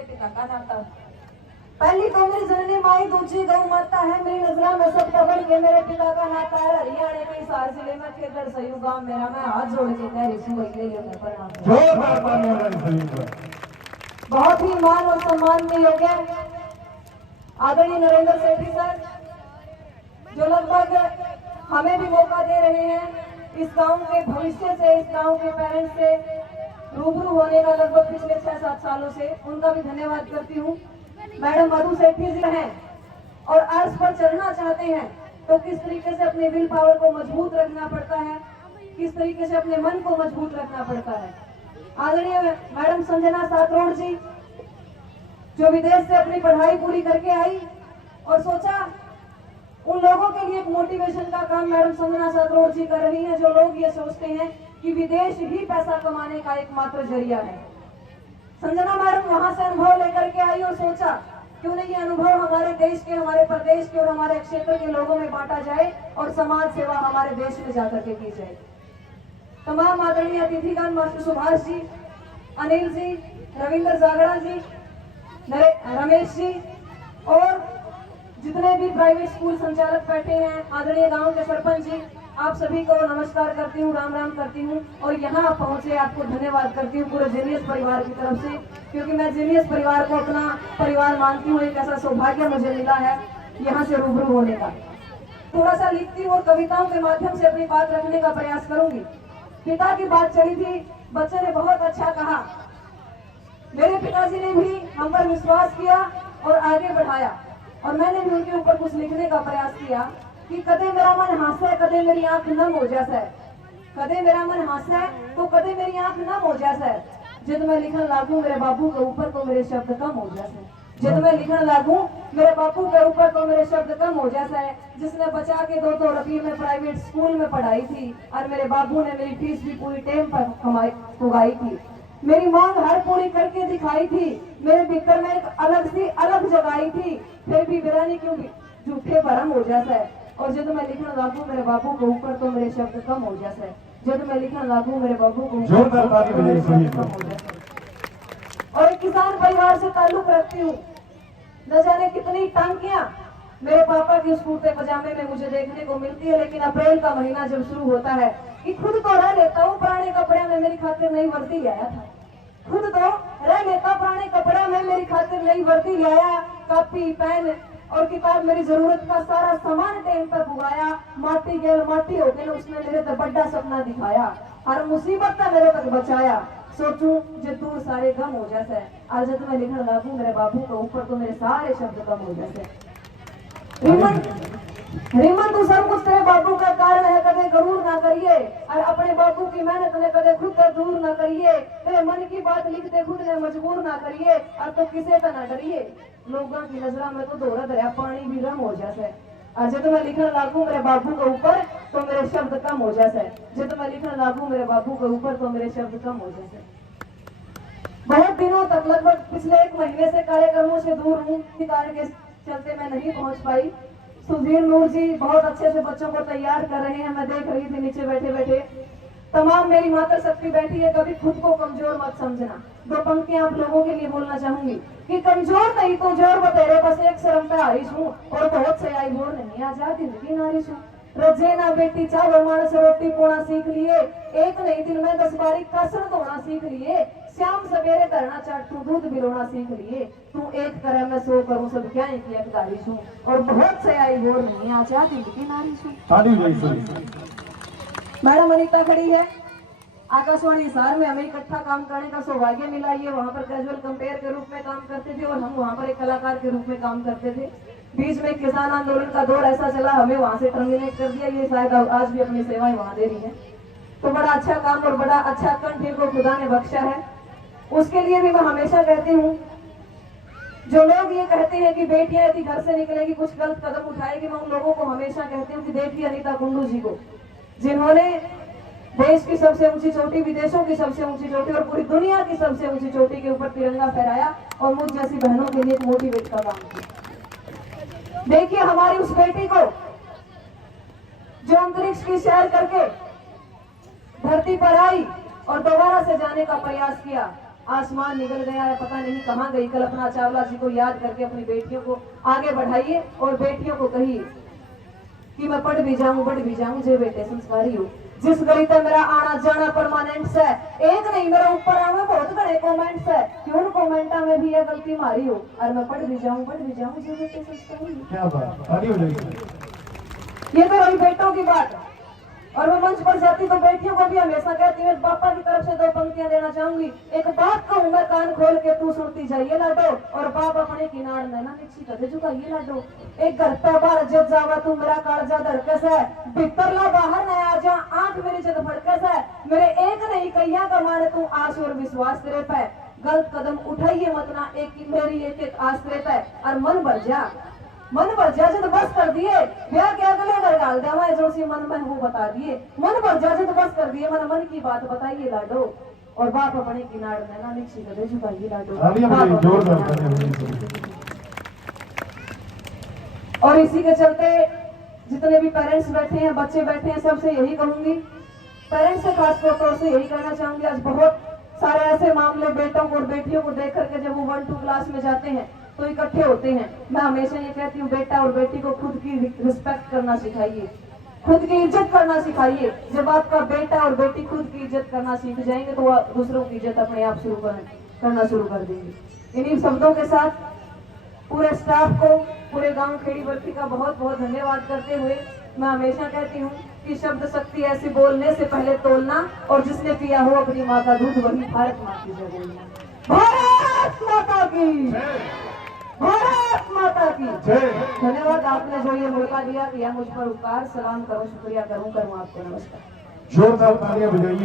मेरे पिता का नाता। पहली तो मेरी जननी माई, दूसरी गौ माता है मेरी नजरा में, सब पकड़ के मेरे पिता का नाता है। हरियाणा के हिसार जिले में खेतर सयू गांव मेरा, मैं हाथ जोड़ के कह रही हूँ बहुत ही मान और सम्मान में योग्य आदरणीय नरेंद्र सेठी सर, जो लगभग हमें भी मौका दे रहे हैं इस गांव के भविष्य से, इस गांव के पेरेंट्स से रूबरू होने का लगभग पिछले 6-7 सालों से, उनका भी धन्यवाद करती हूँ। मैडम मधु सेठी जी हैं और अर्श पर चढ़ना चाहते हैं तो किस तरीके से अपने विल पावर को मजबूत रखना पड़ता है, किस तरीके से अपने मन को मजबूत रखना पड़ता है। आदरणीय मैडम संजना सातरोड़ जी, जो विदेश से अपनी पढ़ाई पूरी करके आई और सोचा उन लोगों के लिए एक मोटिवेशन का काम मैडम संजना सातरोड़ जी कर रही हैं, जो लोग ये सोचते हैं कि विदेश ही पैसा कमाने का एकमात्र जरिया है। संजना मैडम वहां से अनुभव लेकर के आई और सोचा क्यों नहीं ये अनुभव हमारे देश के, हमारे प्रदेश के और हमारे क्षेत्र के लोगों में बांटा जाए और समाज सेवा हमारे देश में जाकर के की जाए। तमाम आदरणीय अतिथिगण मास्टर सुभाष जी, अनिल जी, रविंद्र जागड़ा जी, रमेश जी और जितने भी प्राइवेट स्कूल संचालक बैठे हैं, आदरणीय गांव के सरपंच जी, आप सभी को नमस्कार करती हूँ, राम राम करती हूँ और यहाँ आप पहुंचे आपको धन्यवाद करती हूँ पूरे जीनियस परिवार की तरफ से, क्योंकि मैं जीनियस परिवार को अपना परिवार मानती हूँ। एक ऐसा सौभाग्य मुझे मिला है यहाँ से रूबरू होने का। थोड़ा सा लिखती हूँ और कविताओं के माध्यम से अपनी बात रखने का प्रयास करूंगी। पिता की बात चली थी, बच्चे ने बहुत अच्छा कहा। मेरे पिताजी ने भी हम पर विश्वास किया और आगे बढ़ाया और मैंने भी उनके ऊपर कुछ लिखने का प्रयास किया कि कदे मेरा मन हासे, कदे मेरी आंख नम हो जाए, कदे मेरा मन हासे तो कदे मेरी आंख नम हो जाए। जब मैं लिखन लागू मेरे बाबू के ऊपर तो मेरे शब्द कम हो जाए, जब मैं लिखन लागू मेरे बापू के ऊपर तो मेरे शब्द कम हो जाए। जिसने बचा के 2 रुपये में प्राइवेट स्कूल में पढ़ाई थी और मेरे बाबू ने मेरी फीस भी पूरी टाइम पर कमाई थी, मेरी मांग हर पूरी करके दिखाई थी, मेरे भीतर में एक अलग जगाई थी, फिर भी वीरानी क्यों झूठे भरम हो जाए। और जब मैं लिखना लागू मेरे बाबू के ऊपर तो मेरे शब्द कम हो जाए, जब मैं लिखना लागू मेरे बाबू को और एक किसान परिवार से ताल्लुक रखती हूँ। न जाने कितनी टांकियां मेरे पापा की उस कुर्ते पजामे में मुझे देखने को मिलती है, लेकिन अप्रैल का महीना जब शुरू होता है कि खुद तो रह लेता हूँ पुराने कपड़े में, मेरी खातिर नई वर्दी आया था, खुद तो रह लेता पुराने कपड़े में, मेरी खातिर नई वर्दी आया, कॉपी पेन और किताब मेरी जरूरत का सारा सामान टाइम पर पुगाया। माटी गेल माटी हो गई, उसने मेरे तक बड़ा सपना दिखाया, हर मुसीबत का मेरे तक बचाया। सोचूं जो दूर सारे गम हो जाए, आज जब मैं लिखने लागू मेरे बाबू के ऊपर तो मेरे सारे शब्द कम हो जाए। रीमन तू सब कुछ तेरे बाबू का कारण है, कदे गरूर ना करिए और अपने बाबू की मेहनत ने कदे खुद का दूर ना करिए, तेरे मन की बात लिखते खुद ने मजबूर ना करिए और तो किसे का ना डरिए। लोगों की नजरा में तो दौरा दरिया पानी भी रम हो जाए, और जब मैं लिखने लागू मेरे बाबू के ऊपर तो मेरे शब्द कम हो जाए, जब मैं लिखने लागू मेरे बाबू के ऊपर तो मेरे शब्द कम हो जाए। बहुत दिनों तक लगभग पिछले 1 महीने से कार्यक्रमों से दूर हूँ, कारण के चलते मैं नहीं पहुँच पाई। सुधीर नूर जी बहुत अच्छे से बच्चों को तैयार कर रहे हैं, मैं देख रही थी नीचे बैठे बैठे। तमाम मेरी माता शक्ति बैठी है, कभी खुद को कमजोर मत समझना। 2 पंक्तियां आप लोगों के लिए बोलना चाहूंगी कि कमजोर नहीं तो जोर बतेरे, बस एक शर्म पे हारिश हूँ और बहुत से आई बोर नहीं, आजाद जिंदगी नारिश हूँ। रजे ना बेटी चावल मानस रोटी पोना सीख लिए, एक नहीं दिन में 10 बारी कासन धोना सीख लिए, शाम सवेरे धरना चाट तू दूध बिलोना सीख लिए, तू एक करे मैं 100 करूं सब क्या एक दारिश हूँ और बहुत से आई बोर नहीं, आजाद जिंदगी नारिश हूँ। मैडम अनीता खड़ी है, आकाशवाणी हिसार में हमें इकट्ठा काम करने का सौभाग्य मिला। ये वहाँ पर कैजुअल कंपेयर के रूप में काम करते थे और हम वहाँ पर एक कलाकार के रूप में काम करते थे। बीच में किसान आंदोलन का दौर ऐसा चला, हमें वहाँ से टर्मिनेट कर दिया। ये शायद आज भी अपनी सेवाएं वहाँ दे रही है। तो बड़ा अच्छा काम और बड़ा अच्छा कंठ इनको खुदा ने बख्शा है, उसके लिए भी मैं हमेशा कहती हूँ। जो लोग ये कहते हैं कि बेटियां यदि घर से निकलेगी कुछ गलत कदम उठाएगी, मैं उन लोगों को हमेशा कहती हूँ कि देखिए अनीता कुंडू जी को, जिन्होंने देश की सबसे ऊंची चोटी, विदेशों की सबसे ऊंची चोटी और पूरी दुनिया की सबसे ऊंची चोटी के ऊपर तिरंगा फहराया और मुझ जैसी बहनों के लिए एक मोटिवेट का काम किया। देखिए हमारी उस बेटी को जो अंतरिक्ष की सैर करके धरती पर आई और दोबारा से जाने का प्रयास किया। आसमान निकल गया है, पता नहीं कहाँ गई। कल्पना चावला जी को याद करके अपनी बेटियों को आगे बढ़ाइए और बेटियों को कहिए कि मैं पढ़ भी जाऊं, बढ़ भी जाऊं, जे बेटे संस्कारी हो। जिस गली तक मेरा आना जाना परमानेंट है, एक नहीं मेरा ऊपर आवे बहुत बड़े कमेंट्स है कि उन कमेंटा में भी ये गलती मारी हो और मैं पढ़ भी जाऊं, बढ़ भी जाऊं, जे बेटे संस्कारी हो। क्या बात, आगे हो जाएगी। ये तो रही बेटों की बात। और मैं मंच पर जाती तो बेटियों को भी हमेशा कहती हूँ, पापा की तरफ से 2 पंक्तियां देना चाहूंगी। एक बात कहूँ मैं कान खोल के, तू सुनती जाइए लाडो, और बाप अपने किनार में ना निच्छी कदे झुकाइए लाडो। एक घर पे बाहर जब जावा तू मेरा कालजा धड़कस है, भीतर ला बाहर न आ जा, आंख मेरी जद फड़कस है। मेरे एक नहीं कैया का माने तू आस और विश्वास तेरे पे, गलत कदम उठाइए मत ना, एक मेरी एक एक आस तेरे पे। और मन भर जा, मन भर जा जब बस कर दिए, ब्याह के अगले घर डाल दिया मैं, जो सी मन में वो बता दिए। मन भर जा जब बस कर दिए, मन की बात बताइए लाडो, और बाप अपने किनार में ना निच्छी कदे झुकाइए लाडो। और इसी के चलते जितने भी पेरेंट्स बैठे हैं, बच्चे बैठे हैं, सबसे यही कहूंगी, पेरेंट्स से खास तौर से यही कहना चाहूंगी, आज बहुत सारे ऐसे मामले बेटों को और बेटियों को देख करके जब वो 1-2 क्लास में जाते हैं तो इकट्ठे होते हैं। मैं हमेशा ये कहती हूँ, बेटा और बेटी को खुद की रिस्पेक्ट करना सिखाइए, खुद की इज्जत करना सिखाइए। जब आपका बेटा और बेटी खुद की इज्जत करना सीख जाएंगे तो दूसरों की इज्जत अपने आप करना शुरू कर देंगे। इन्हीं शब्दों के साथ पूरे स्टाफ को, पूरे गांव खेड़ी बर्फी का बहुत बहुत धन्यवाद करते हुए मैं हमेशा कहती हूँ कि शब्द शक्ति ऐसी बोलने से पहले तोलना, और जिसने पिया हो अपनी माँ का दूध वही भारत माँ की जय बोलना। भारत माता की, भारत माता की धन्यवाद। आपने जो ये मौका दिया, किया मुझ पर उपकार, सलाम करो, शुक्रिया करूं आपको, नमस्कार। जोरदार तालियां बजाइए।